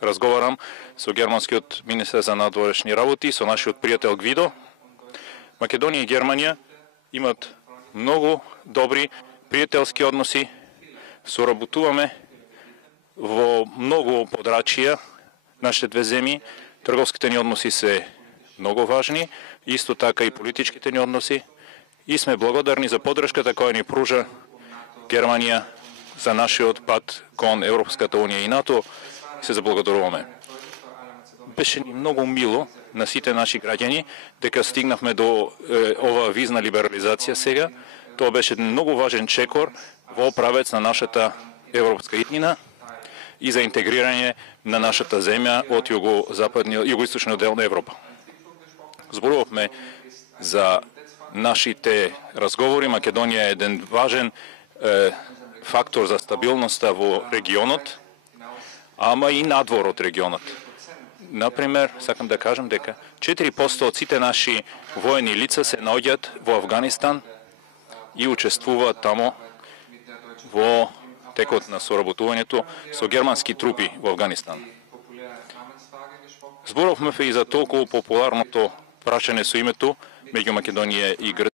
разговарам со германскиот министер за надворешни работи, со нашиот пријател Гвидо. Македонија и Германија имат многу добри пријателски односи, соработуваме во многу подрачија. Нашите две земји, трговските ни односи се многу важни, исто така и политичките ни односи, и сме благодарни за поддршката која ни пружа Германија за нашиот пат кон Европската Унија и НАТО. Се заблагодаруваме. Беше ни многу мило на сите наши граѓани дека стигнавме до оваа визна либерализација сега. Тоа беше многу важен чекор во правец на нашата европска иднина и за интегрирање на нашата земја од југоисточниот дел на Европа. Зборувавме за нашите разговори. Македонија е еден важен фактор за стабилноста во регионот, ама и надвор од регионот. Например, сакам да кажам дека 4% од сите наши воени лица се наоѓаат во Афганистан и учествуваат тамо во текот на соработувањето со германски трупи во Афганистан. Зборовме и за толку популарното прашање со името меѓу Македонија и Грција.